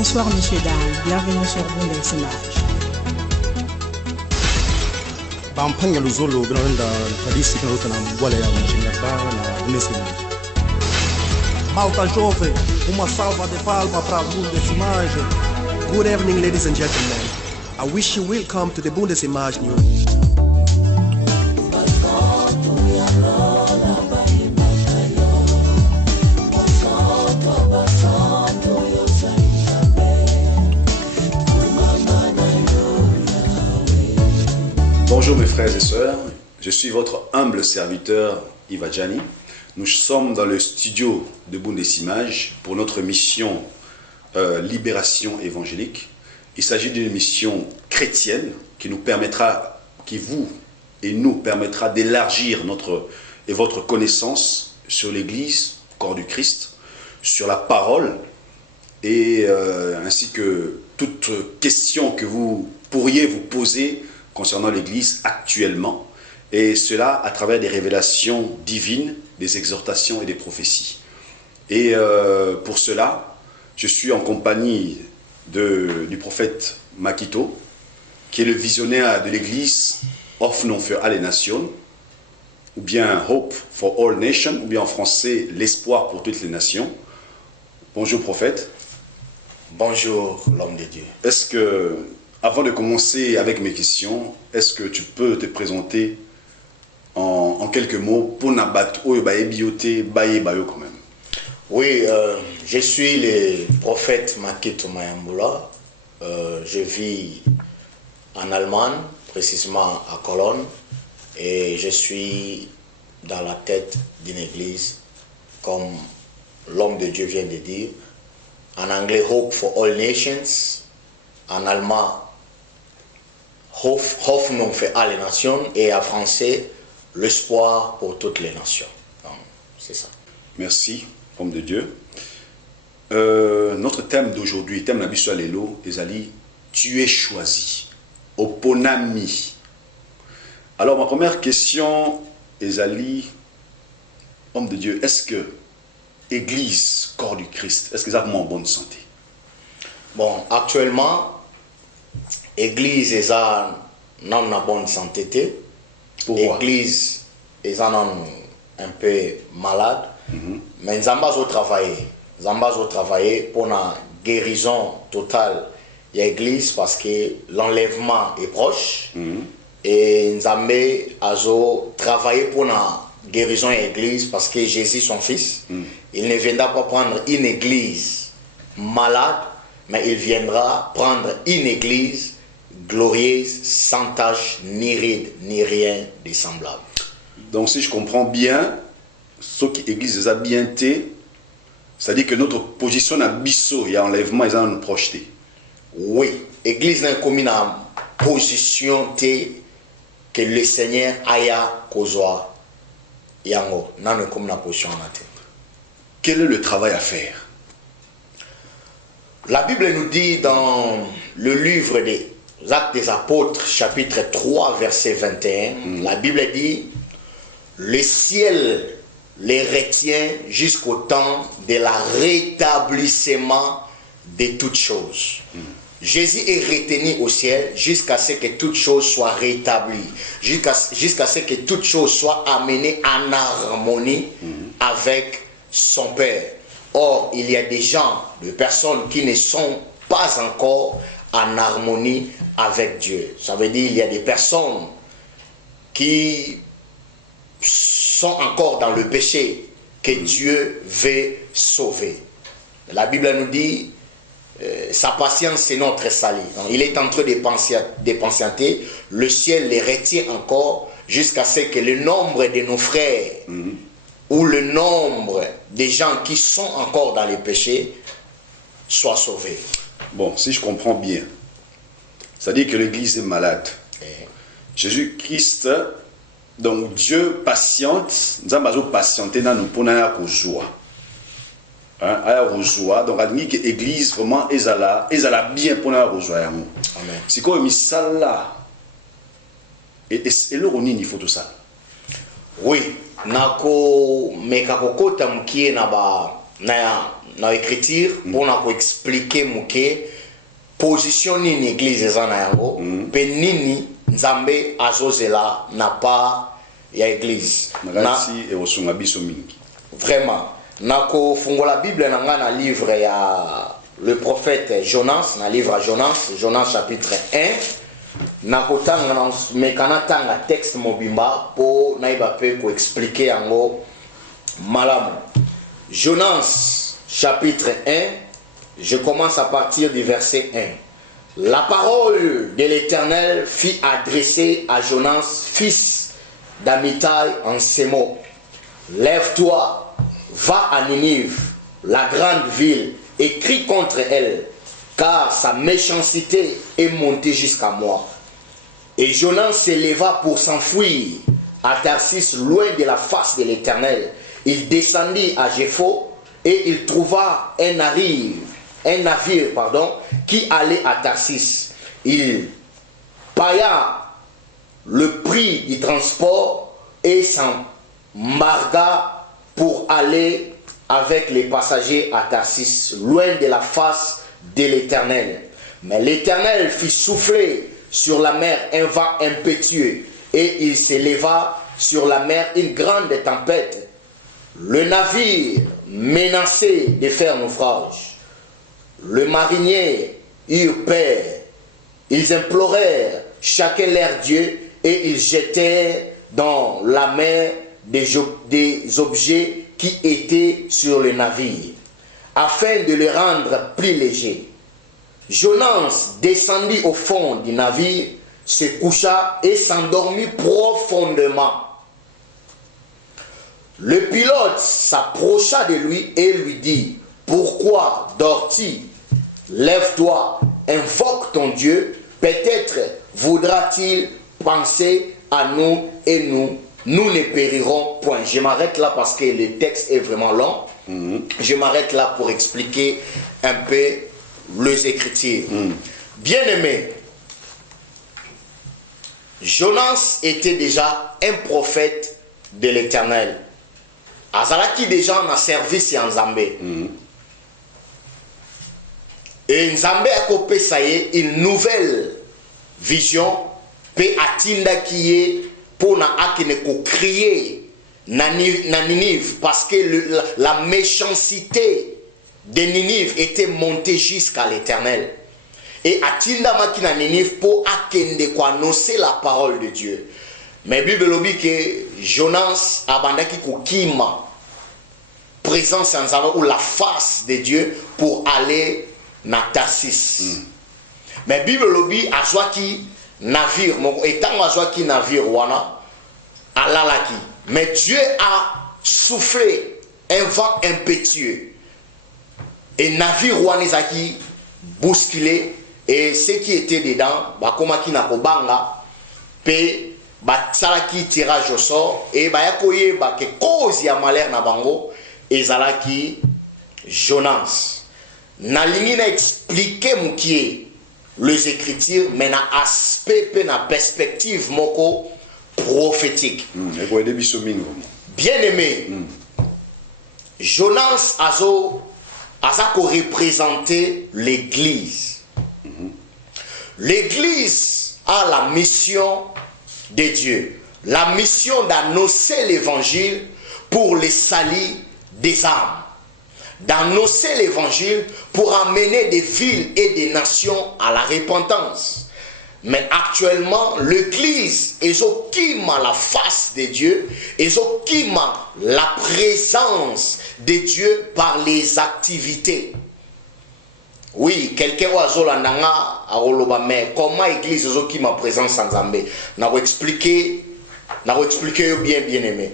Bonsoir, messieurs, dames. Bienvenue sur Bundesimage. Bampanga luzolo binawenda polisi kana wale ya mshinga na Bundesimage. Malta jovem, uma salva de palmas para a Bundesimage. Good evening, ladies and gentlemen. I wish you welcome to the Bundesimage News. Bonjour mes frères et sœurs, je suis votre humble serviteur Yves Adjani. Nous sommes dans le studio de Bundesimage pour notre mission Libération évangélique. Il s'agit d'une mission chrétienne qui nous permettra, qui vous et nous permettra d'élargir notre et votre connaissance sur l'Église, corps du Christ, sur la parole et ainsi que toute question que vous pourriez vous poser concernant l'Église actuellement, et cela à travers des révélations divines, des exhortations et des prophéties. Et pour cela, je suis en compagnie du prophète Makito, qui est le visionnaire de l'Église Hoffnung für alle Nationen, ou bien Hope for All Nations, ou bien en français l'espoir pour toutes les nations. Bonjour prophète. Bonjour l'homme de Dieu. Est-ce que avant de commencer avec mes questions, est-ce que tu peux te présenter en quelques mots pour Nabat Oyobaye Bioté Baye Bayo quand même? Oui, je suis le prophète Makito Mayambula. Je vis en Allemagne, précisément à Cologne, et je suis dans la tête d'une église, comme l'homme de Dieu vient de dire. En anglais, Hope for All Nations. En allemand, Hoffnung für alle Nationen, et en français, l'espoir pour toutes les nations. C'est ça. Merci, homme de Dieu. Notre thème d'aujourd'hui, thème Nabiso Alelo, Ezali, tu es choisi. Oponami. Alors, ma première question, Ezali, homme de Dieu, est-ce que Église, corps du Christ, est-ce que ça en bonne santé? Bon, actuellement, Église est en bonne santé. Pourquoi? Église est un peu malade. Mais nous avons travaillé pour une guérison totale de l'Église parce que l'enlèvement est proche. Et nous avons travaillé pour une guérison de l'Église parce que Jésus, son fils, il ne viendra pas prendre une Église malade, mais il viendra prendre une Église glorieuse, sans tache, ni ride, ni rien de semblable. Donc si je comprends bien, ce qui Église a bien été, c'est-à-dire que notre position à Bisso, il y a enlèvement, ils ont projeté. Oui, Église n'est comme une position que le Seigneur aya kozwa yango, non comme une position en tête. Quel est le travail à faire? La Bible nous dit dans le livre des Actes des Apôtres, chapitre 3, verset 21, la Bible dit, le ciel les retient jusqu'au temps de la rétablissement de toutes choses. Jésus est retenu au ciel jusqu'à ce que toutes choses soient rétablies, jusqu'à ce que toutes choses soient amenées en harmonie avec son Père. Or, il y a des gens, des personnes qui ne sont pas encore en harmonie avec Dieu. Ça veut dire qu'il y a des personnes qui sont encore dans le péché que Dieu veut sauver. La Bible nous dit sa patience c'est notre salut. Donc, il est en train de patienter. Le ciel les retient encore jusqu'à ce que le nombre de nos frères ou le nombre des gens qui sont encore dans les péchés soit sauvé. Bon, si je comprends bien, c'est-à-dire que l'Église est malade. Jésus-Christ, donc Dieu patiente, nous avons patienté dans nous pour nous joie. Donc l'Église vraiment est bien pour nous joie. C'est quoi ça là? Et le il faut tout ça. Oui, nako mekakokota mkie na ba na écriture pour expliquer muke position ni église eza na yango pe nini nzambe azozela na pas ya église na et osunga biso mingi vraiment nako fungola bible na nga na livre ya le prophète Jonas na livre à Jonas chapitre 1 nako tanga na mekana tanga texte mobimba po naiba pe ko expliquer yango malamu. Jonas chapitre 1, je commence à partir du verset 1. La parole de l'Éternel fut adressée à Jonas, fils d'Amittai, en ces mots. Lève-toi, va à Ninive, la grande ville, et crie contre elle, car sa méchanceté est montée jusqu'à moi. Et Jonas se leva pour s'enfuir à Tarsis, loin de la face de l'Éternel. Il descendit à Jépho et il trouva un navire, qui allait à Tarsis. Il paya le prix du transport et s'embarqua pour aller avec les passagers à Tarsis, loin de la face de l'Éternel. Mais l'Éternel fit souffler sur la mer un vent impétueux et il s'éleva sur la mer une grande tempête. Le navire menaçait de faire naufrage. Le marinier eurent peur. Ils implorèrent chacun leur Dieu et ils jetèrent dans la mer des objets qui étaient sur le navire, afin de le rendre plus léger. Jonas descendit au fond du navire, se coucha et s'endormit profondément. Le pilote s'approcha de lui et lui dit: pourquoi dors-tu? Lève-toi, invoque ton Dieu, peut-être voudra-t-il penser à nous et nous ne périrons point. Je m'arrête là parce que le texte est vraiment long. Je m'arrête là pour expliquer un peu les Écritures. Bien-aimé, Jonas était déjà un prophète de l'Éternel. Azalaki déjà na service ya Nzambe. Et Nzambe a kopesa ye une nouvelle vision pe atinda kiye pour na akine ko crier na Ninive parce que la méchanceté de Ninive était montée jusqu'à l'Éternel. Et atinda makina Ninive pour akende ko annoncer la parole de Dieu. Mais Bible lobi que Jonas abandaki ko kima présence en Nzambe ou la face de Dieu pour aller na Tarsis. Mais Bible lobi azwaki navire moko etango azwaki navire wana alalaki. Mais Dieu a soufflé un vent impétueux et navire wana ezaki bousculé et ceux qui étaient dedans bakomaki na kobanga pe basalaki tirage au sort et bayakoye ba ke cause ya malheur na bango ezalaki Jonas. Nalingi na expliquer mukie les Écritures mais na aspect pe na perspective moko prophétique. Bien aimé, Jonas azako représenter l'église. L'église a la mission de Dieu, la mission d'annoncer l'évangile pour les salis des âmes, d'annoncer l'évangile pour amener des villes et des nations à la repentance. Mais actuellement, l'église est à la face de Dieu, est la présence de Dieu par les activités. Oui, quelqu'un a mais comment l'église est ma présence en Zambé? N'a expliqué bien aimé.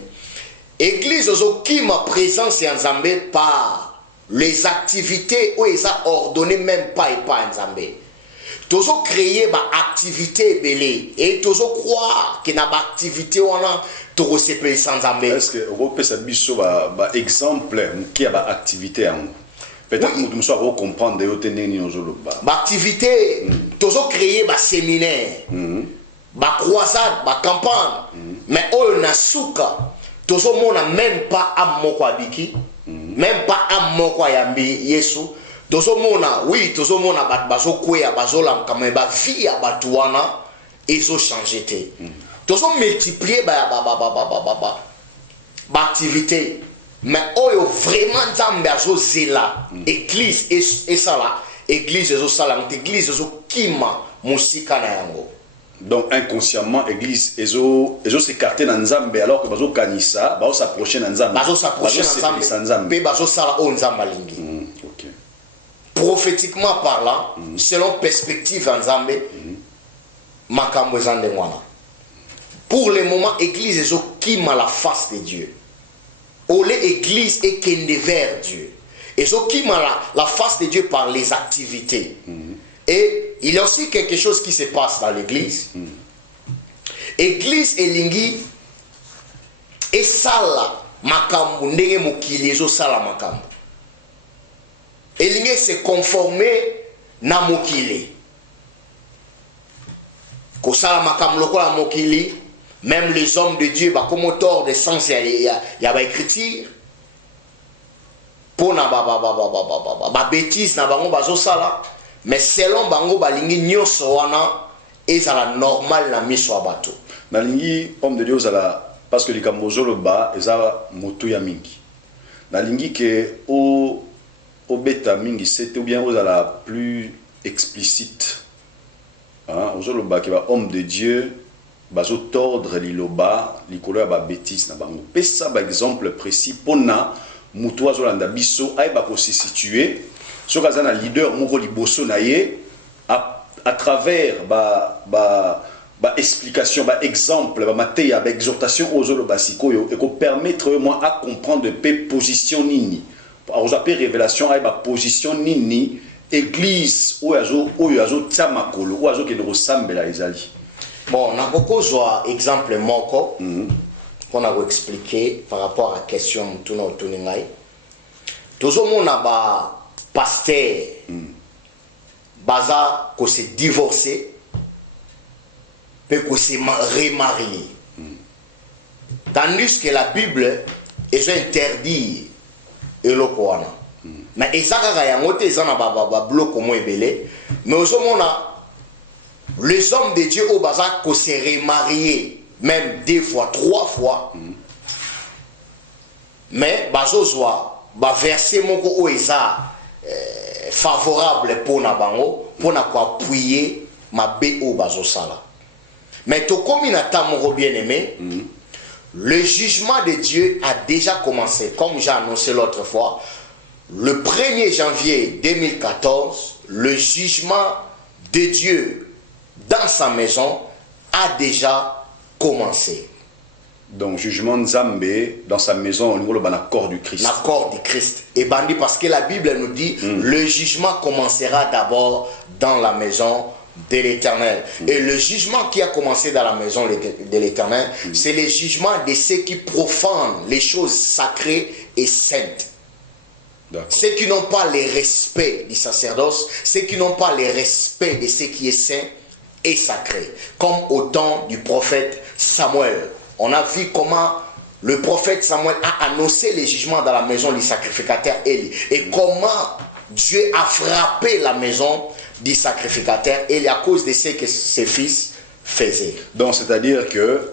L'église est ma présence en Zambé par les activités où ils ont ordonné même pas et pas en Zambé. Toujours créer ma activité belé et toujours croire qu'il y a une activité où on a tout se sans Zambé. Est-ce que vous pouvez un exemple qui a une activité en peut-être que nous devons comprendre de activité, toujours créer un séminaire, une croisade, une campagne, mais on a souka, toujours on n'a même pas à Mokwabiki, même pas un mot quoi yambi yesu tozomona oui tozomona bat bazokwea bazolamka mais ba vie ya batuana ezo changer te tozo multiplier ba activité mais oyo vraiment nzambe azozela église et ça là église ezo sala église ezo kima musika na yango. Donc inconsciemment église ezo s'écarter dans nzambe alors que bazo kanisa bazo s'approcher dans nzambe pe bazo sala o nzambe lingi. OK. Prophétiquement parlant selon perspective nzambe makambo ezande mwana. Pour le moment église ezo kima la face de Dieu. Olé église et kende vers Dieu. Ezo kima la face de Dieu par les activités. Et il y a aussi quelque chose qui se passe dans l'église. Église elingi et sala makambu ndenge mokili ezo sala makambu. Elingi se conformer na mokili. Ko sala makambu lokola mokili, même les hommes de Dieu ba comme auteur de sens ya ba écriture pour na ba bêtise na bango bazo sala. Mais selon bango balingi nyoso wana ezala normal na miso ya bato. Nalingi homme de Dieu zala parce que likambo zoloba eza moto ya mingi. Nalingi que o beta mingi c'était ou bien ozala plus explicite. Hein, ozoloba que ba homme de Dieu bazo tordre liloba likolo ya ba bêtise na bango. Pesa ba exemple précis pona muto azolanda biso ay ba ko se situer. Ce qui est un leader moko liboso na ye à travers explication, exemple, mateya, exhortation aux autres basikoyo et qu'on permettre moi à comprendre pe position nini. Alors j'appelle révélation à position nini église ou yazo tsamakolo ou yazo qui nous ressemble la ezali. Bon, on a beaucoup de exemple moko qu'on a expliqué par rapport à la question tuna otuningai. Toujours mon aba pasteur baza ko se divorcer peut ko se remarier tandis que la Bible est interdit eloko wana mais ezaka yango te ezana ba bloc mo ebele mais ozomona les hommes de Dieu au baza ko se remarier même 2 fois 3 fois mais bazozwa ba verset moko o eza favorable pour na bango pour na ko appuyer ma BO bazosala. Mais to comme na tamoro bien aimé, le jugement de Dieu a déjà commencé comme j'ai annoncé l'autre fois. Le 1er janvier 2014, le jugement de Dieu dans sa maison a déjà commencé. Donc, jugement Nzambe dans sa maison au niveau de l'accord du Christ. L'accord du Christ. Et bandit parce que la Bible nous dit le jugement commencera d'abord dans la maison de l'Éternel. Et le jugement qui a commencé dans la maison de l'Éternel, c'est le jugement de ceux qui profanent les choses sacrées et saintes. Ceux qui n'ont pas le respect du sacerdoce, ceux qui n'ont pas le respect de ce qui est saint et sacré. Comme au temps du prophète Samuel. On a vu comment le prophète Samuel a annoncé les jugements dans la maison du sacrificateur Élie. Et comment Dieu a frappé la maison du sacrificateur Élie à cause de ce que ses fils faisaient. Donc c'est-à-dire que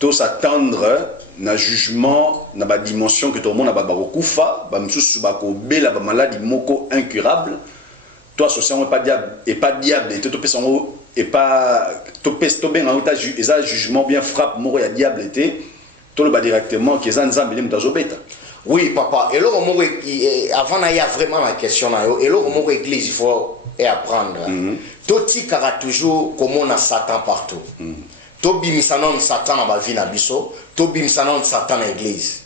tous s'attendre na jugement na ba dimension que tout le monde a ba kufa ba msusu ba ko bela ba maladie moko incurable. Toi social pas diable et pas diable et tout personne et pas to ben en état jugement bien frappe moko ya diable était tout le bas directement qui est nzambe mutazobeta. Oui papa et là avant il y a vraiment la question là et là mon église il faut apprendre. Toti kara toujours comme on a Satan partout. To bimisanon Satan na ba vie na biso, to bimisanon Satan na église.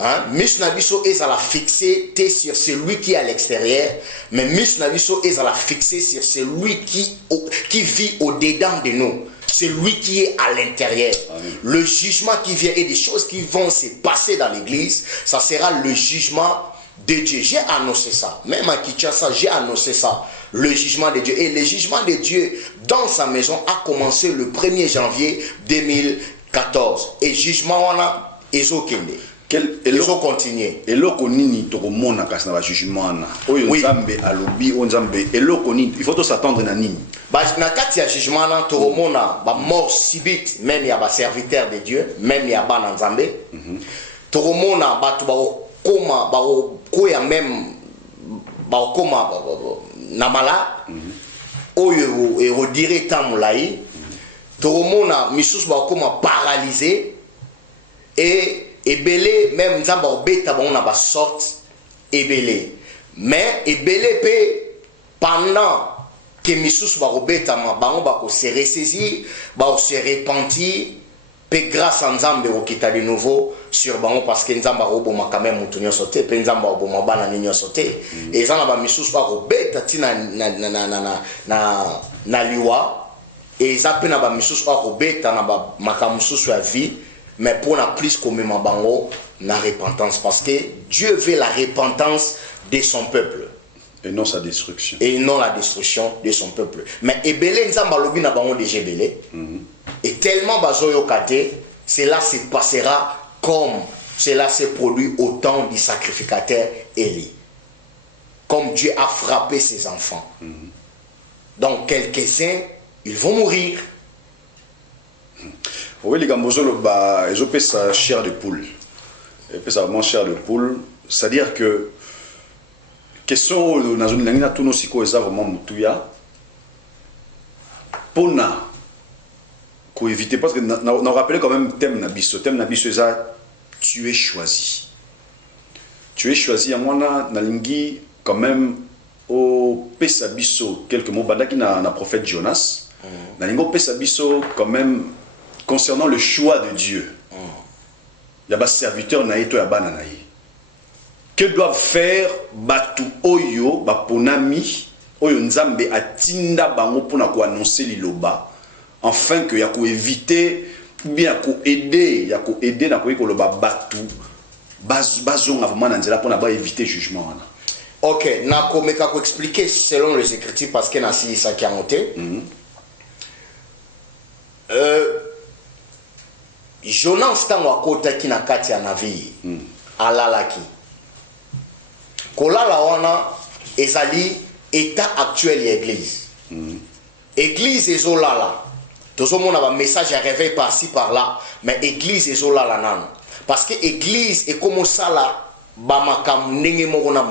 Hein? Miss Nabiso est à la fixer sur celui qui est à l'extérieur, mais Miss Nabiso est à la fixer sur celui qui vit au-dedans de nous, celui qui est à l'intérieur. Le jugement qui vient et des choses qui vont se passer dans l'église, ça sera le jugement de Dieu. J'ai annoncé ça, même à Kinshasa, j'ai annoncé ça, le jugement de Dieu. Et le jugement de Dieu dans sa maison a commencé le 1er janvier 2014. Et jugement on a ezokende. ils ont continué. Eloko nini tokomona kasi na ba jugement na oyo nzambe alobi o nzambe eloko nini il faut to s'attendre na nini ba na kati ya jugement na tokomona ba mort subite même ya ba serviteur de Dieu même ya ba na nzambe tokomona ba to ba koma ba ko ya même ba koma na mala oyo e redire tamulai tokomona misusu ba koma paralysé et ebele même nzamba obeta bango na ba sorte ebele mais ebele pe pendant que misusu ba obeta ma bango ba ko se ressaisir ba se repentir pe grâce à nzambe okita de nouveau sur bango parce que nzamba roboma quand même mutunyo sauté pe nzamba oboma bana ninyo sauté et ça na ba misusu ba obeta tina na liwa et ça pe na ba misusu ba obeta na ba makamususu ya vie. Mais pour la plus comme bango la repentance parce que Dieu veut la repentance de son peuple et non sa destruction et non la destruction de son peuple. Mais ebele nzamba lobi na bango déjà belé et tellement bazoyo kate cela se passera comme cela s'est produit au temps du sacrificateur Élie. Comme Dieu a frappé ses enfants. Donc quelques-uns ils vont mourir. Oui, les gambozolo, bah, ils ont sa chair de poule. Ils ont vraiment chair de poule. C'est-à-dire que, question, dans une langue, tous nos psychos, ils ont vraiment moutouya. Pour éviter, parce que nous rappelons quand même thème Nabiso. Thème Nabiso, ils ont tu es choisi. Tu es choisi, à moi, na lingi, quand même, au Pesabiso, quelques mots, badaki na prophète Jonas. Na lingo Pesabiso, quand même, concernant le choix de Dieu, il y a des serviteurs naïto ya bana naï. Que doivent faire batu oyo baponami oyo nzambe atinda bango pona ko annoncer liloba afin que ya ko éviter ou bien ko aider na ko loba batu bazonga vraiment na nzela pona ba éviter jugement wana. OK, na ko meka ko expliquer selon les écritures parce que na si ça qui a monté. Jonas tango akota kina kati ya navi alalaki kolala wana ezali état actuel ya église église ezolala tozomona ba message ya réveil par-ci par-là mais église ezolala nano parce que église ekomosala ba makambo ndenge moko na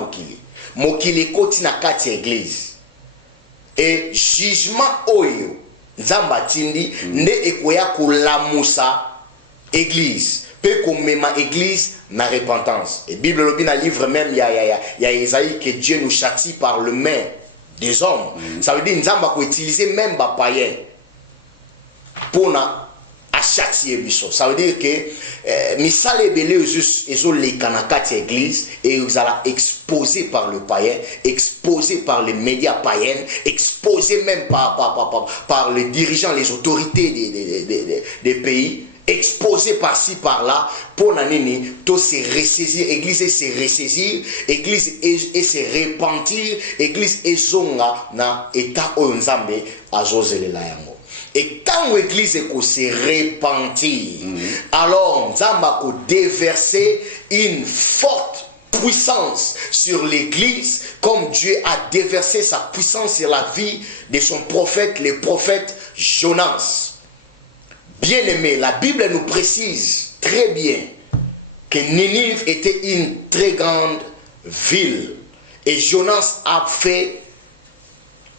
mokili ekoti na kati ya église et jugement oyo nzamba tindi nde ekoya kolamusa église peut comme ma église na repentance et Bible lobi na livre même il y a Isaïe que Dieu nous châtie par le main des hommes ça veut dire nzamba ko utiliser même ba païen pour na a châtier biso ça veut dire que misale belé juste ezo le kanakati église et ils alla exposé par le païen exposé par les médias païens exposé même par les dirigeants les autorités des pays exposé par-ci par-là pour nanini to se ressaisir église et se ressaisir église et se repentir église et zonga na état onzambe azozelela yango et quand l'église ko se repentir alors nzamba ko déverser une forte puissance sur l'église comme Dieu a déversé sa puissance sur la vie de son prophète le prophète Jonas. Bien-aimé, la Bible nous précise très bien que Ninive était une très grande ville. Et Jonas a fait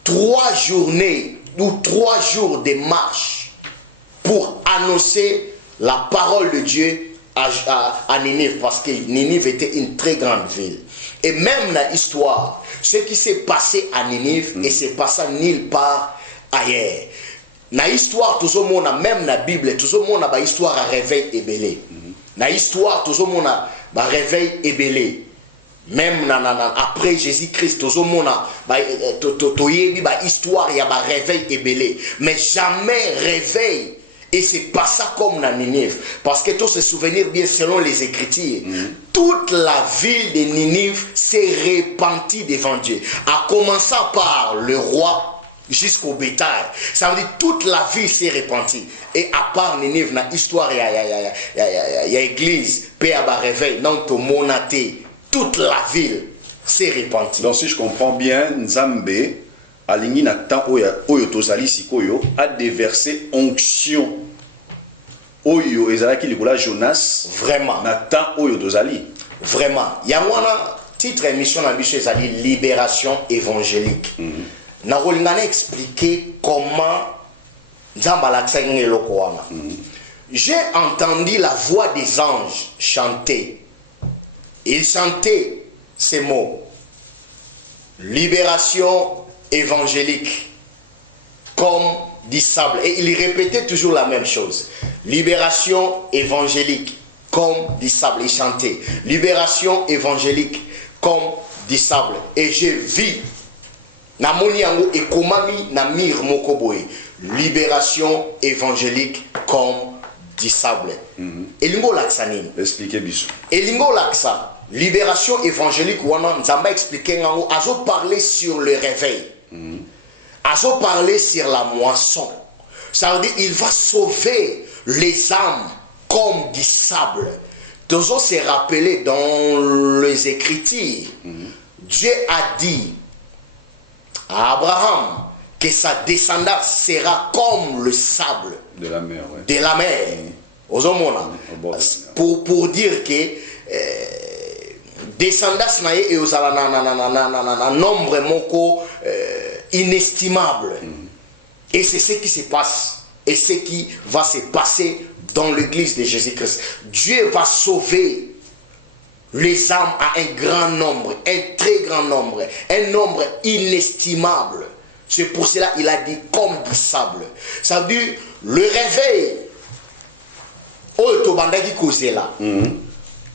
3 journées ou 3 jours de marche pour annoncer la parole de Dieu à Ninive. Parce que Ninive était une très grande ville. Et même dans l'histoire, ce qui s'est passé à Ninive et s'est passé nulle part ailleurs. Na histoire tozomona même na Bible tozomona ba histoire à réveil ebelé na histoire tozomona ba réveil ebelé même après Jésus-Christ tozomona ba toyebi ba histoire ya ba réveil ebelé mais jamais réveil et c'est pas ça comme na Ninive parce que tous se souvenir bien selon les Écritures toute la ville de Ninive s'est repentie devant Dieu à commencer par le roi jusqu'au bétail. Ça veut dire toute la ville s'est repentie. Et à part Ninive, dans l'histoire, il y a église Paix à réveil, non to monaté, toute la ville s'est répandue. Donc si je comprends bien, Nzambe alingi na temps oyo tozali sikoyo a déversé onction oyo ezalaki likola Jonas Vraiment. na temps oyo tozali. Vraiment. Yamwana titre émission na biso ezali libération évangélique. Na rolingana expliquer comment Nzamba laksa ngelo wana. J'ai entendu la voix des anges chanter. Ils chantaient ces mots. Libération évangélique. Comme dit Sable. Et il répétait toujours la même chose. Libération évangélique. Comme dit Sable. Il chantait. Libération évangélique. Comme dit Sable. Et j'ai vu. Na moni yango ekomami na mir mokoboy. Libération évangélique comme dit Sable. Elingo laksa nini? Expliquez biso. Elingo laksa. Libération évangélique wana Nzamba expliquer ngango azo parler sur le réveil. Azo parler sur la moisson. Ça veut dire il va sauver les âmes comme dit Sable. Toujours se rappeler dans les Écritures. Dieu a dit à Abraham que sa descendance sera comme le sable de la mer. Ouais. De la mer. Pour dire que descendance na ye ozala na nombre moko inestimable. Et c'est ce qui se passe et ce qui va se passer dans l'église de Jésus-Christ. Dieu va sauver les âmes à un grand nombre, un très grand nombre, un nombre inestimable. C'est pour cela qu'il a dit comme du sable. Ça veut dire le réveil.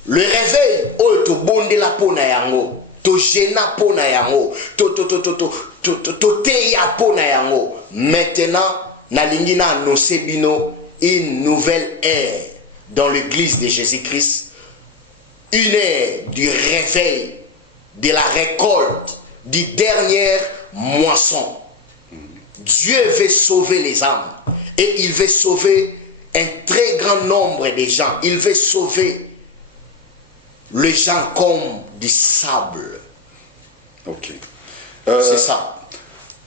Le réveil, to bonde la pona yango, to gena pona yango, to teya pona yango. Maintenant, na lingina annoncer bino une nouvelle ère dans l'église de Jésus-Christ. Une ère du réveil, de la récolte, du dernier moisson. Dieu veut sauver les âmes et il veut sauver un très grand nombre de gens. Il veut sauver les gens comme du sable. Ok. C'est ça.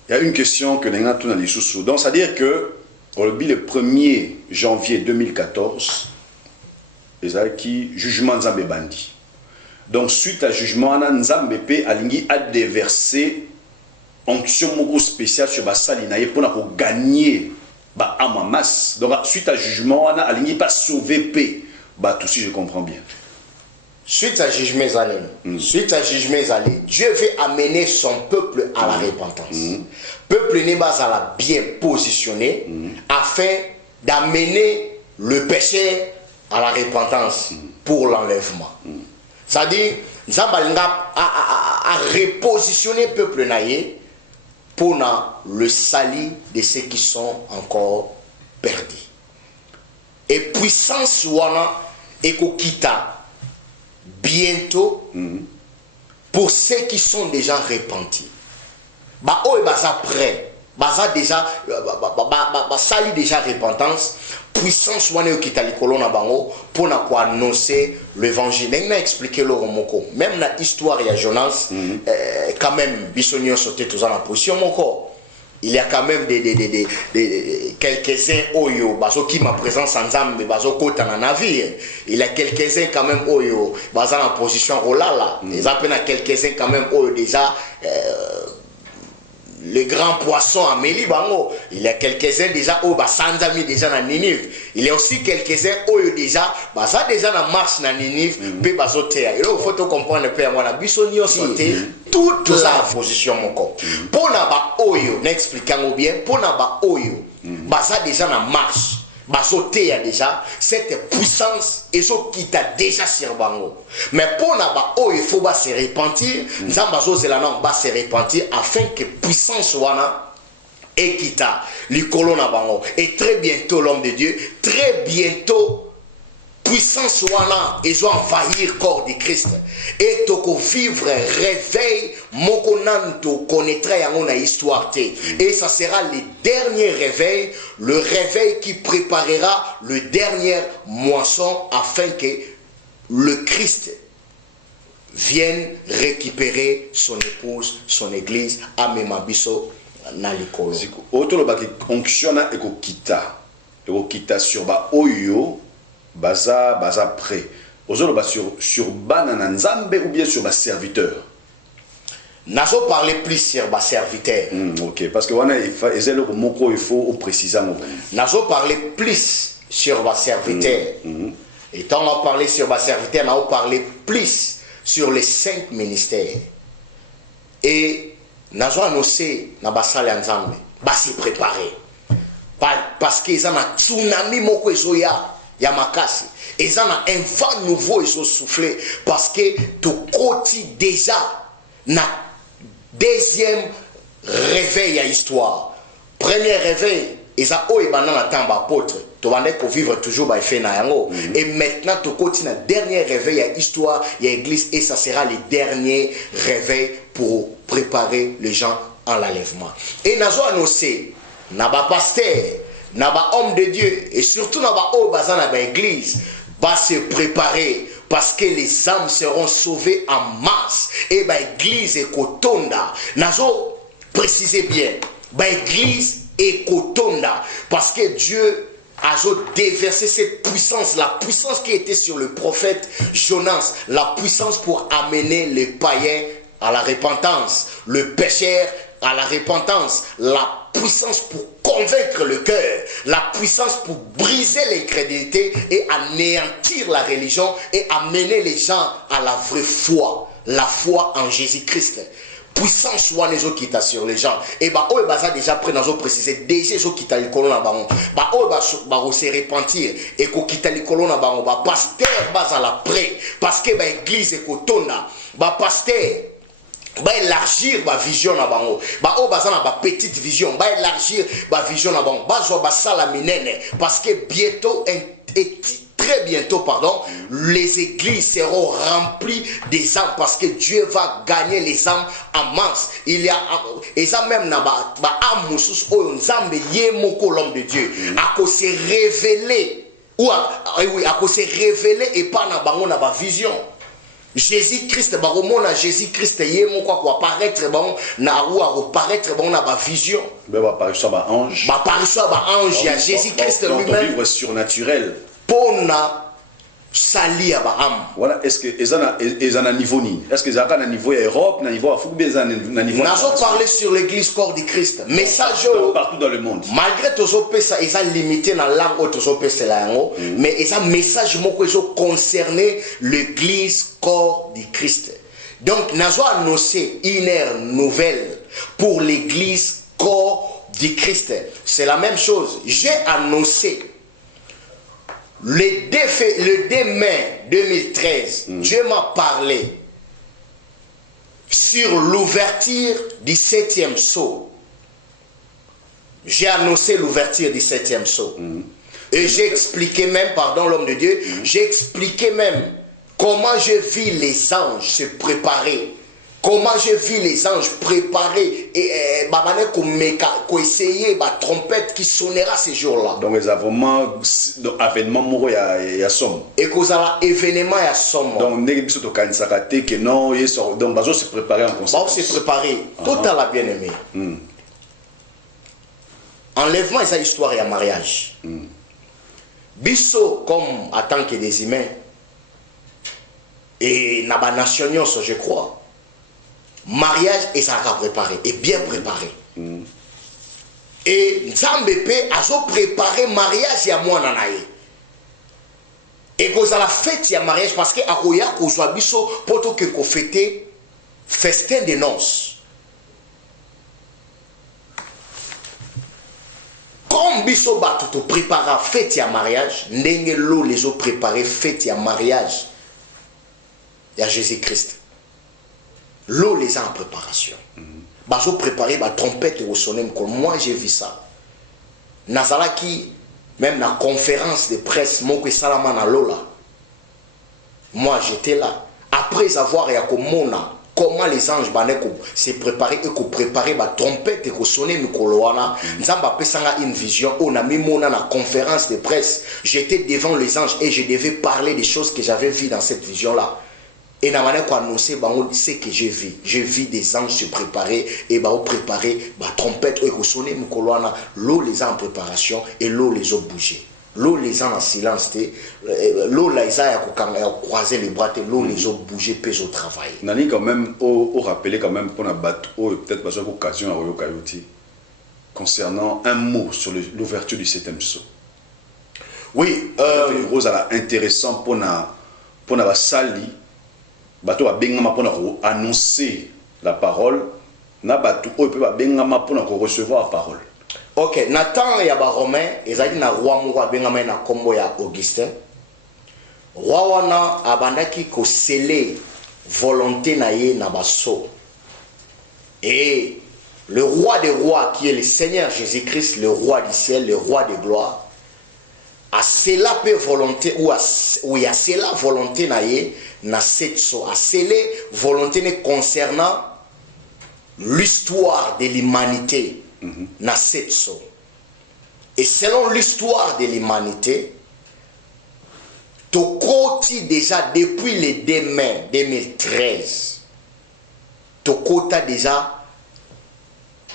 Il y a une question que nous avons dit sous. Donc, c'est-à-dire que le 1er janvier 2014, qui jugement Nzambe bandi. Donc suite à jugement Nzambe pe alingi a déversé onction moko spéciale sur basali na ye pour gagner ba amamas. Donc suite à jugement alingi pas sauver pe ba tout si je comprends bien. Suite à jugement suite à jugement Dieu veut amener son peuple à la repentance. Peuple n'est pas à la bien positionné afin d'amener le péché à la repentance pour l'enlèvement. C'est-à-dire, Nzambalinga a repositionné le peuple naïe pour le salut de ceux qui sont encore perdus. Et puissance wana ekokita bientôt pour ceux qui sont déjà repentis. Bah oh et bah ça prêt. Baza déjà sali déjà repentance puissance wana yo kita likolo na bango pour na ko annoncer l'évangile. N'a expliqué le romoko même na histoire ya Jonas quand même bisonio sauté tous en position moko. Il y a quand même des quelques-uns oyo bazo qui ma présence en Nzambe bazo kota na navire. Il y a quelques-uns quand même oyo baza en position rolala. Ils appellent quelques-uns quand même oyo déjà le grand poisson à Mélibango. Il y a quelques-uns déjà au Basanzami déjà dans Ninive. Il y a aussi quelques-uns au déjà Basa déjà dans marche dans Ninive pe bazotea. Et là il faut comprendre pe moi la bisonio sauté toute la position mon corps. Pour na ba oyo n'expliquant bien pour na ba oyo Basa déjà dans marche. Bazotea déjà cette puissance et ce qui t'a déjà sur bango. Mais pour naba oh il faut se repentir, Nzambazo zelana ba se repentir afin que puissance wana et qui t'a likolo na bango. Et très bientôt l'homme de Dieu, très bientôt puissance wana ils ont envahir corps de Christ et toko vivre réveil moko nanto connaîtra yango na histoire te et ça sera le dernier réveil, le réveil qui préparera le dernier moisson afin que le Christ vienne récupérer son épouse, son église, amema biso na likolo. Auto ba ki fonctionne et ko kita sur ba oyo baza prêt. Ozolo ba sur banana nzambe ou bien sur ba serviteur. Nazo parler plus sur ba serviteur. OK, parce que wana ezelo moko il faut préciser mon. Nazo parler plus sur ba serviteur. Et quand on a parlé sur ba serviteur, on a parlé plus sur les 5 ministères. Et nazo annoncé na basala nzambe, ba se préparer. Parce qu'ils ont un tsunami moko ezoya ya makasi. Ils ont un vent nouveau ils ont soufflé parce que tout côté déjà na deuxième réveil à histoire. Premier réveil, ils ont eu un temps apôtre. Tu vas vivre toujours by fait na yango. Et maintenant tu continues le dernier réveil à histoire, il y a l'église et ça sera le dernier réveil pour préparer les gens en l'enlèvement. Et nazo annoncé naba pasteur, naba homme de Dieu et surtout naba o bazan naba église va se préparer parce que les âmes seront sauvées en masse et ba église et kotonda nazo précisez bien ba église et kotonda parce que Dieu a déversé cette puissance, la puissance qui était sur le prophète Jonas, la puissance pour amener les païens à la repentance, le pécheur à la repentance, la puissance pour convaincre le cœur, la puissance pour briser l'incrédulité et anéantir la religion et amener les gens à la vraie foi, la foi en Jésus-Christ. Puissance soit les autres qui t'a sur les gens et bah oh bah ça déjà près dans préciser déjà les autres qui t'a les colons là bas bah oh bah se repentir et qu'on quitte les colons là bas bah pasteur bas à la près parce que bah église et kotona bah pasteur bah élargir ma vision na bango bah oh bah ça na ba petite vision bah élargir ma vision na bango bah zo bah salaminene parce que bientôt très bientôt pardon les églises seront remplies des âmes parce que Dieu va gagner les âmes en masse. Il y a et ça même na ba âme musus o nzambe yemoko l'homme de Dieu a ko se révéler ou oui a ko se révéler et pas na bango na ba vision. Jésus-Christ, baromona Jésus-Christ yemo quoi apparaître bon na ou apparaître bon na ba vision. Ben va apparaître ba ange. Ba apparaître ba ange ya Jésus-Christ lui-même. Vivre surnaturel. Pona sali ya ba âme. Voilà, est-ce que ezana niveau ni? Est-ce que ezaka na niveau ya Europe, na niveau Afrique, bien na niveau? Nous avons parlé sur l'église corps du Christ. Message partout dans le monde. Malgré tout ça, ils ont limité dans la langue tout ça mais ils ont message moko concerné l'église corps du Christ. Donc nous avons annoncé une ère nouvelle pour l'église corps du Christ. C'est la même chose. J'ai annoncé le 2 mai 2013, Dieu m'a parlé sur l'ouverture du 7e sceau. J'ai annoncé l'ouverture du 7e sceau. Et j'ai expliqué même, pardon l'homme de Dieu, j'ai expliqué même comment j'ai vu les anges se préparer. Comment j'ai vu les anges préparer et essayer la trompette qui sonnera ces jours-là. Donc les événements moro ya somme. Et cause à l'événement ya somme. Donc n'est biso to kanisaka te que non donc bazo se préparer en conséquence. Bazo se préparer. Total à bien-aimé. Enlèvement et sa histoire et un mariage. Biso comme en tant que des humains et naba nation je crois. Mariage et ça a préparé et bien préparé. Et Nzambe a préparé mariage à moi nanaye. Et que ça la fête ya mariage parce que akoya ko zwa biso poto que ko fêter festin de noces. Comme biso ba tout préparer fête ya mariage, ndenge lo les ont préparé fête ya mariage. Ya Jésus-Christ. L'eau les a en préparation. Ils ont préparé la trompette au sonnem comme moi j'ai vu ça. Nazalaki, même la conférence de presse, Moko Salama na Lola. Moi j'étais là. Après avoir Yakomona, comment les anges se préparer et qu'on préparer la trompette et qu'on sonner Mikoloana. Nzamba pesanga une vision. On a mis mon na conférence de presse. J'étais devant les anges et je devais parler des choses que j'avais vues dans cette vision-là. Et na manière qu'on annoncer ce que j'ai vu. J'ai vu des anges se préparer et préparer la trompette et qu'on sonner Mikoloana. L'eau les a en préparation et l'eau les a bougé. L'eau les a en silence, l'eau les a croisé les bras, l'eau les a bougé, puis au travail. Nani quand même, au rappeler quand même pour la battre, peut-être pas l'occasion à Oyokayoti, concernant un mot sur l'ouverture du 7e saut. Oui, Rose a intéressant pour la sali, bateau a bengama pour annoncer la parole, na bateau peut pas bengama pour recevoir la parole. Ok, Nathan et Romain, ils ont dit na roi moua bengama na kombo ya Augustin. Roi wana abandaki ko sceller volonté na ye na baso. Et le roi des rois qui est le Seigneur Jésus-Christ, le roi du ciel, le roi de gloire, a scellé peu volonté ou a scellé volonté na ye na cette so, a scellé volonté concernant l'histoire de l'humanité. Na cette so. Et selon l'histoire de l'humanité, Tokoti déjà depuis le 2 mai 2013, Tokota déjà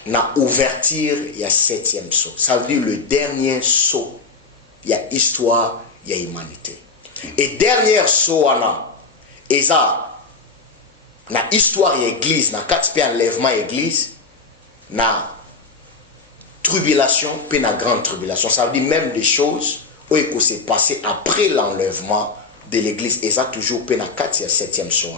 na ouverture il y a 7e saut. Ça veut dire le dernier saut. Il y a histoire, il y a humanité. Et dernier saut et ça na histoire et église, na 4 enlèvement église, na tribulation, puis la grande tribulation. Ça veut dire même des choses où il s'est passé après l'enlèvement de l'église. Et ça toujours puis la 4e et 7e saut.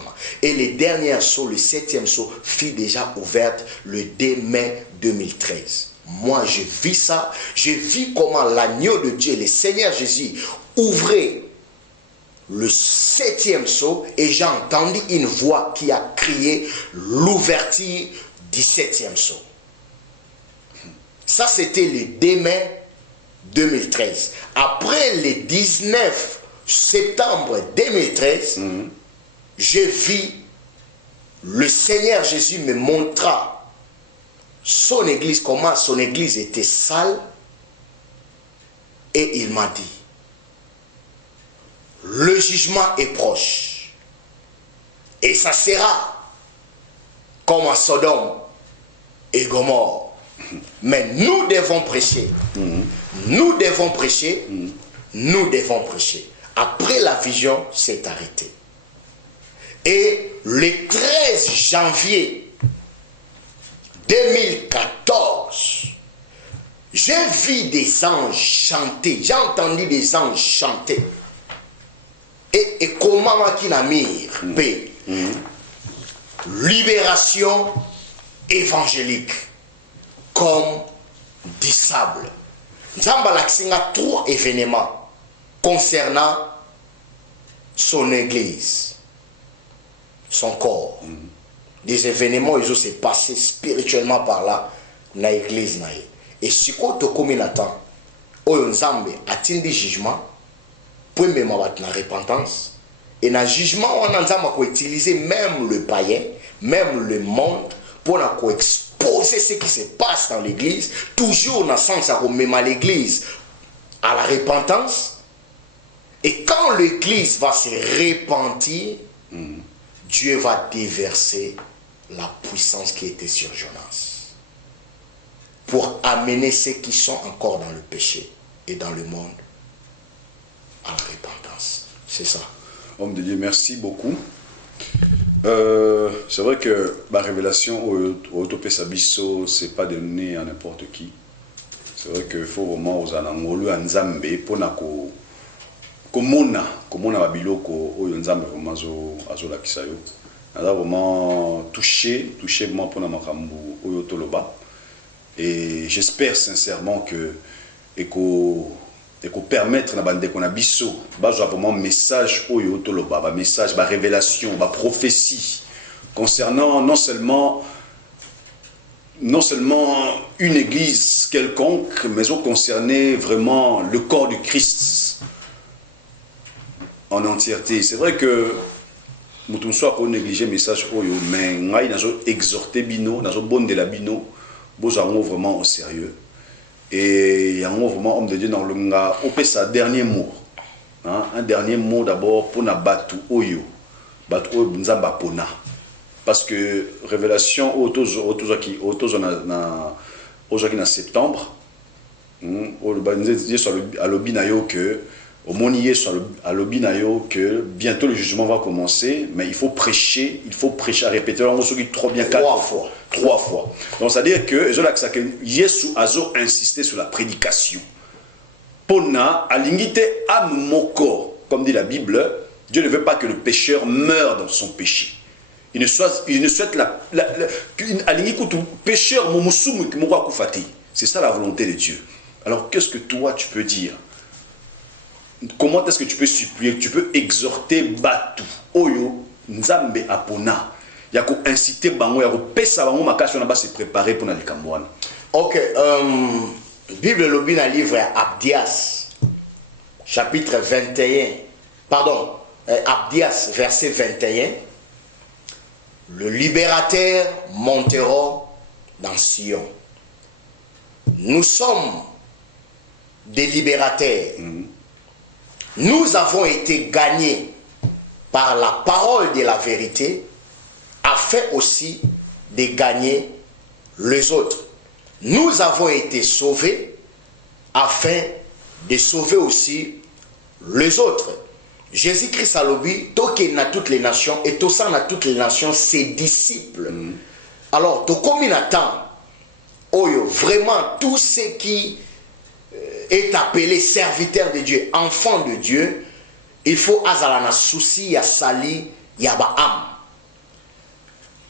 Et les derniers sauts, le 7e saut, fut déjà ouverte le 2 mai 2013. Moi, je vis ça. Je vis comment l'agneau de Dieu, le Seigneur Jésus, ouvrait le 7e saut et j'ai entendu une voix qui a crié l'ouverture du 7e saut. Ça, c'était le 2 mai 2013. Après le 19 septembre 2013, j'ai vu le Seigneur Jésus me montra son église, comment son église était sale. Et il m'a dit, le jugement est proche. Et ça sera comme à Sodome et Gomorrhe. Mais nous devons prêcher. Nous devons prêcher. Nous devons prêcher. Après la vision s'est arrêtée. Et le 13 janvier 2014, j'ai vu des anges chanter. J'ai entendu des anges chanter. Et comment Makinamir paix. Libération évangélique. Comme du sable. Nous avons 3 événements concernant son église, son corps. Des événements, ils ont se passé spirituellement par là, dans l'église. Et si vous avez un temps, où nous avons atteint jugement, pour même la repentance, et dans le jugement, on a utilisé même le païen, même le monde, pour exposer ce qui se passe dans l'église, toujours dans le sens à remettre l'église à la repentance. Et quand l'église va se repentir, Dieu va déverser la puissance qui était sur Jonas pour amener ceux qui sont encore dans le péché et dans le monde à la repentance. C'est ça. Homme de Dieu, merci beaucoup. C'est vrai que la révélation au Sabiso, ce n'est pas donné à n'importe qui. C'est vrai qu'il faut vraiment aux Anangolu, à Nzambe, pour que Babiloko, au Nzambe, vraiment, à Kisayo. On a vraiment touché vraiment pour Namakambu, au Toloba. Et j'espère sincèrement que et qu'on permettre qu'on a biso vraiment message au Toloba, message, révélation, prophétie concernant non seulement une église quelconque, mais aussi concerner vraiment le corps du Christ en entièreté. C'est vrai que mutu so ko négliger message oyo mais ngai nazo exhorter bino nazo bondela bino bozango vraiment au sérieux et yango vraiment homme de Dieu dans le nga opesa dernier mot hein, un dernier mot d'abord pour na batu oyo nzamba pona parce que révélation autozaki na septembre au alobi na yo que au monier à l'obinayo que bientôt le jugement va commencer, mais il faut prêcher à répéter. On se dit trop bien 3 fois. Donc c'est à dire que Jésus a insisté sur la prédication. Pona alingite amoko, comme dit la Bible, Dieu ne veut pas que le pécheur meure dans son péché. Il ne souhaite pécheur c'est ça la volonté de Dieu. Alors qu'est-ce que toi tu peux dire? Comment est-ce que tu peux supplier, tu peux exhorter Batu, Oyo, Nzambe Apona, Yako inciter Bango, Yako pesa Bango Makashi, on va se préparer pour les Kambouane. Ok, Bible Lobby dans le livre Abdias, chapitre 21, pardon, Abdias, verset 21, le libérateur montera dans Sion. Nous sommes des libérateurs. Nous avons été gagnés par la parole de la vérité afin aussi de gagner les autres. Nous avons été sauvés afin de sauver aussi les autres. Jésus-Christ a lobby, toké na toutes les nations et tout ça na toutes les nations ses disciples. Alors, to comme Oyo, vraiment tout ce qui est appelé serviteur de Dieu, enfant de Dieu, il faut azalana souci ya sali ya ba am.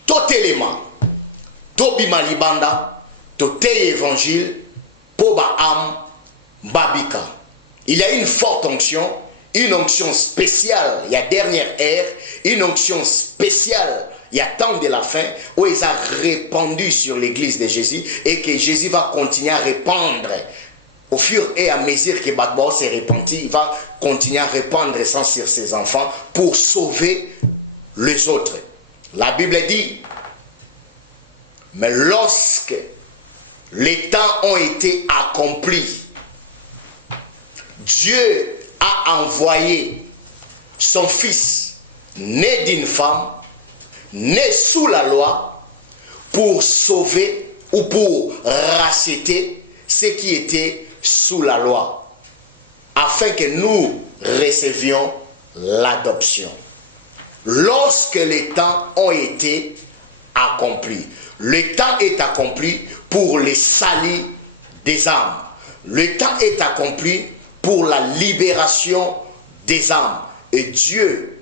Tout élément, to bima libanda, to te évangile, po ba am, babika. Il y a une forte onction, une onction spéciale, il y a dernière ère, une onction spéciale. Il y a tant de la fin où ils ont répandu sur l'église de Jésus et que Jésus va continuer à répandre. Au fur et à mesure que Batbo s'est repenti, il va continuer à répandre ça sur ses enfants pour sauver les autres. La Bible dit, mais lorsque les temps ont été accomplis, Dieu a envoyé son fils, né d'une femme, né sous la loi, pour sauver ou pour racheter ce qui était sous la loi, afin que nous recevions l'adoption. Lorsque les temps ont été accomplis, le temps est accompli pour le salut des âmes. Le temps est accompli pour la libération des âmes. Et Dieu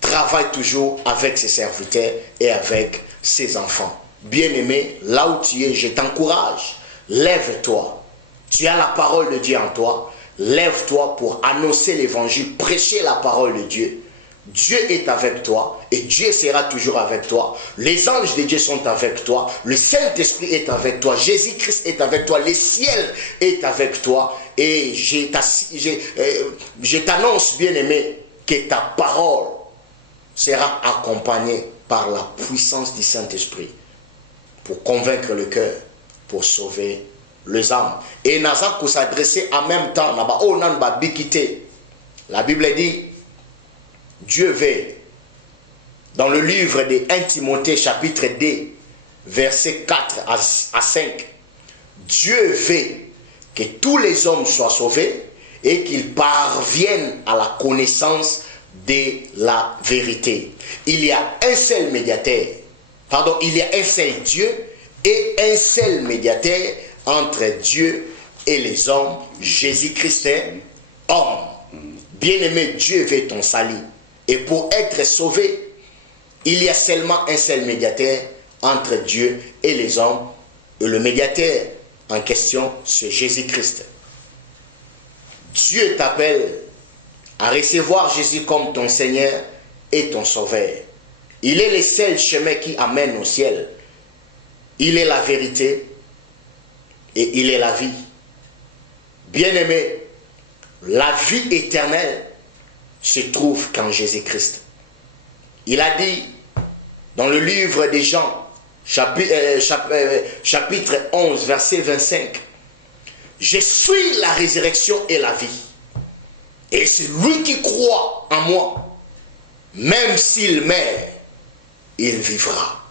travaille toujours avec ses serviteurs et avec ses enfants. Bien-aimé, là où tu es, je t'encourage. Lève-toi. Tu as la parole de Dieu en toi. Lève-toi pour annoncer l'évangile, prêcher la parole de Dieu. Dieu est avec toi et Dieu sera toujours avec toi. Les anges de Dieu sont avec toi. Le Saint-Esprit est avec toi. Jésus-Christ est avec toi. Le ciel est avec toi. Et je t'annonce, bien-aimé, que ta parole sera accompagnée par la puissance du Saint-Esprit pour convaincre le cœur, pour sauver les âmes. Et Nazak pour s'adresser en même temps, la Bible dit, Dieu veut, dans le livre de 1 Timothée chapitre 2, versets 4 à 5, Dieu veut que tous les hommes soient sauvés et qu'ils parviennent à la connaissance de la vérité. Il y a un seul médiateur, il y a un seul Dieu et un seul médiateur entre Dieu et les hommes, Jésus-Christ, homme. Bien-aimé, Dieu veut ton salut. Et pour être sauvé, il y a seulement un seul médiateur entre Dieu et les hommes. Et le médiateur en question, c'est Jésus-Christ. Dieu t'appelle à recevoir Jésus comme ton Seigneur et ton Sauveur. Il est le seul chemin qui amène au ciel. Il est la vérité et il est la vie. Bien-aimé, la vie éternelle se trouve qu'en Jésus-Christ. Il a dit dans le livre des Jean, chapitre 11, verset 25, « Je suis la résurrection et la vie. Et celui qui croit en moi, même s'il meurt, il vivra. »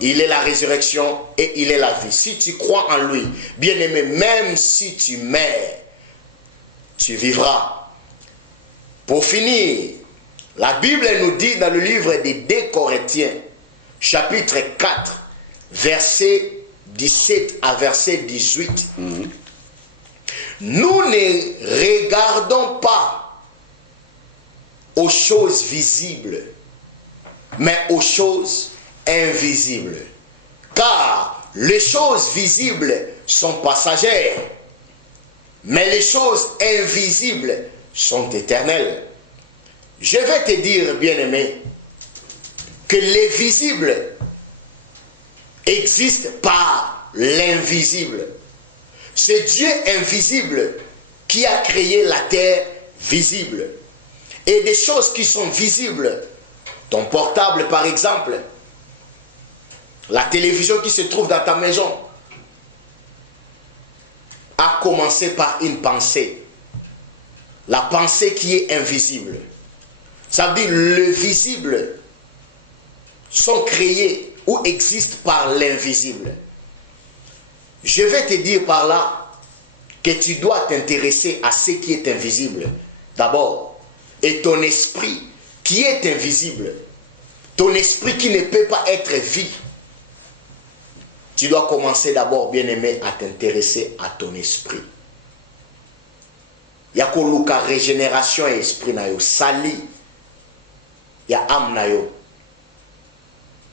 Il est la résurrection et il est la vie. Si tu crois en lui, bien-aimé, même si tu meurs, tu vivras. Pour finir, la Bible nous dit dans le livre des 2 Corinthiens, chapitre 4, verset 17 à verset 18. Nous ne regardons pas aux choses visibles, mais aux choses invisibles. Car les choses visibles sont passagères, mais les choses invisibles sont éternelles. Je vais te dire, bien-aimé, que les visibles existent par l'invisible. C'est Dieu invisible qui a créé la terre visible. Et des choses qui sont visibles, ton portable par exemple, la télévision qui se trouve dans ta maison, a commencé par une pensée. La pensée qui est invisible. Ça veut dire le visible sont créés ou existent par l'invisible. Je vais te dire par là que tu dois t'intéresser à ce qui est invisible d'abord. Et ton esprit qui est invisible, ton esprit qui ne peut pas être vu, tu dois commencer d'abord, bien-aimé, à t'intéresser à ton esprit. Il y a la régénération et esprit na yo sali. Il y a âme na yo.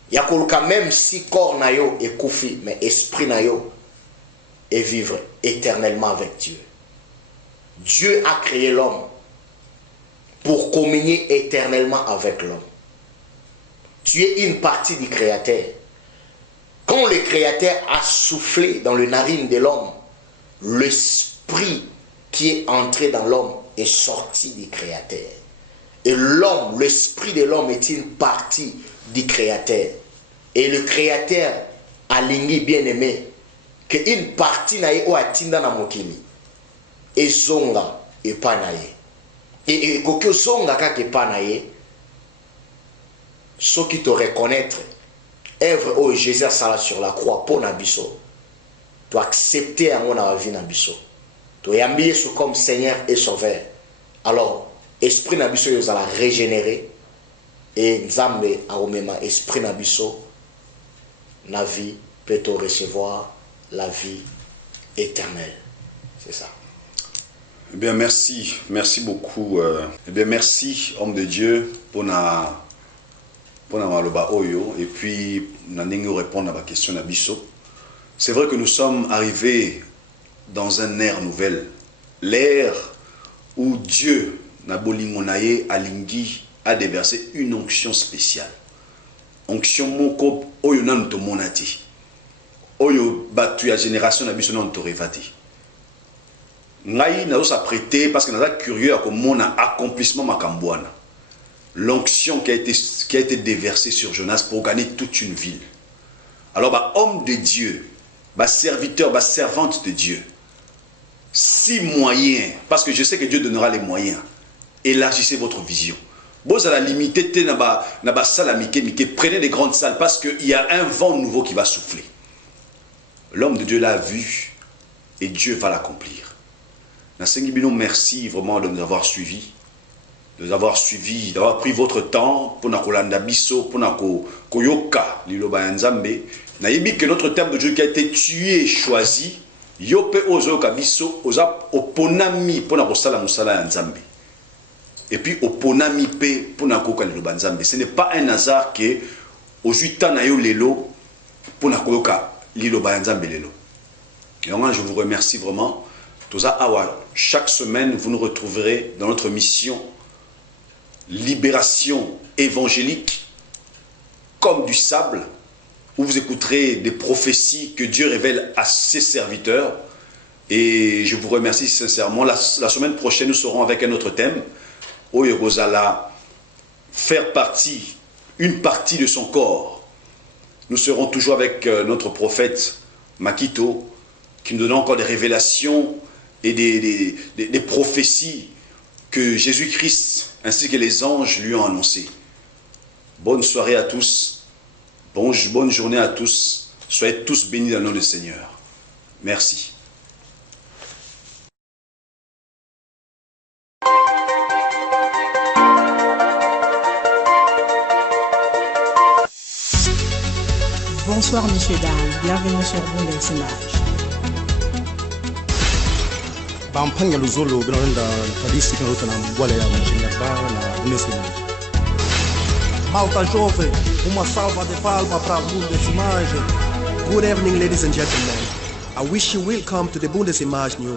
Il y a même si corps na yo est koufi, mais esprit na yo est vivre éternellement avec Dieu. Dieu a créé l'homme pour communier éternellement avec l'homme. Tu es une partie du Créateur. Quand le Créateur a soufflé dans le narine de l'homme, l'esprit qui est entré dans l'homme est sorti du Créateur. Et l'homme, l'esprit de l'homme est une partie du Créateur. Et le Créateur a ligné bien-aimé qu'une partie na ye o atinda na mokili et zonga et pas na ye. Et kokyo zonga kake pa na ye, ceux qui te reconnaître œuvre au Jésus sala sur la croix pour nabiso, tu accepter en la vie nabiso, tu yambi Yesu comme Seigneur et Sauveur. Alors esprit nabiso yo zala régénérer et nzambe a omema esprit nabiso na vie peut te recevoir la vie éternelle. C'est ça. Eh bien, merci. Merci beaucoup. Eh bien, merci, homme de Dieu, pour maloba oyo. Et puis, nous répondre à ma question d'Abisso. C'est vrai que nous sommes arrivés dans un ère nouvelle. L'ère où Dieu, Nabolingonaye, Alingui, a déversé une onction spéciale. Onction moko oyo nan to monati. Oyo batu ya génération na biso nan to revati. Ngai nazo s'apprêter parce que naza curieux à comment accomplissement makambwana. L'onction qui a été déversée sur Jonas pour gagner toute une ville. Alors bah homme de Dieu, bah serviteur, bah servante de Dieu. Si moyen, parce que je sais que Dieu donnera les moyens. Élargissez votre vision. Vous allez la limiter na ba salle à Mike, prenez des grandes salles parce qu'il y a un vent nouveau qui va souffler. L'homme de Dieu l'a vu et Dieu va l'accomplir. Merci vraiment de nous avoir suivis, d'avoir pris votre temps pour nous biso, pour nous koyoka liloba nzambe. Nayebi que notre terme de Dieu qui a été tué, choisi, yope ozo kabiso, oza oponami pour nous sala musala nzambe. Et puis oponami pe pour nous koyoka liloba nzambe. Ce n'est pas un hasard que aux 8 ans na yo lelo pour nous koyoka liloba nzambe lelo. Et moi je vous remercie vraiment. Chaque semaine, vous nous retrouverez dans notre mission Libération évangélique comme du sable, où vous écouterez des prophéties que Dieu révèle à ses serviteurs. Et je vous remercie sincèrement. La semaine prochaine, nous serons avec un autre thème. Oye Rosala, faire partie une partie de son corps. Nous serons toujours avec notre prophète Makito, qui nous donne encore des révélations et des prophéties que Jésus-Christ ainsi que les anges lui ont annoncées. Bonne soirée à tous, bonne journée à tous, soyez tous bénis dans le nom du Seigneur. Merci. Bonsoir messieurs, dames, bienvenue sur Bundes Images. Bampanga Luzolo Granada Tradisi Kanotana Wale ya Mchingaba na Bundes Images. Malta jovem, uma salva de palmas para a Bundesimagem. Good evening, ladies and gentlemen. I wish you welcome to the Bundesimagem News.